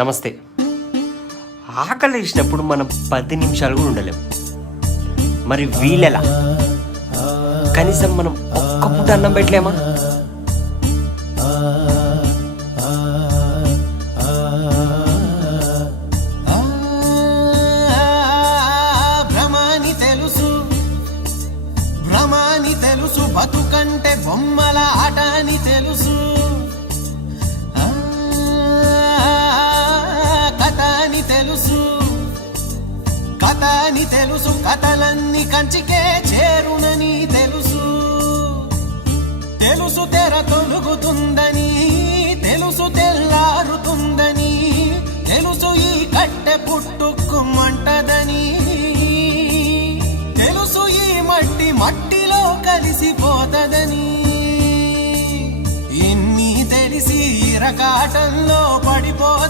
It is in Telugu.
నమస్తే. ఆకలి వేసినప్పుడు మనం 10 నిమిషాలు కూడా ఉండలేం. మరి వీళ్ళెలా? కనీసం మనం ఒక్క పూట అన్నం పెట్టలేమా? భ్రమాని తెలుసు, బతుకంటే బొమ్మల ఆట అని తెలుసు, కథ అని తెలుసు, కథ అని తెలుసు, కథలన్నీ కంచికే చేరునని తెలుసు, తెలుసు తెర తొలుగుతుందని, తెలుసు తెల్లారుతుందని, తెలుసు ఈ కట్టె పుట్టుకుమంటదని, తెలుసు ఈ మట్టి మట్టిలో కలిసిపోతదని, ఇన్ని తెలిసి ఇరకాటంలో పడిపో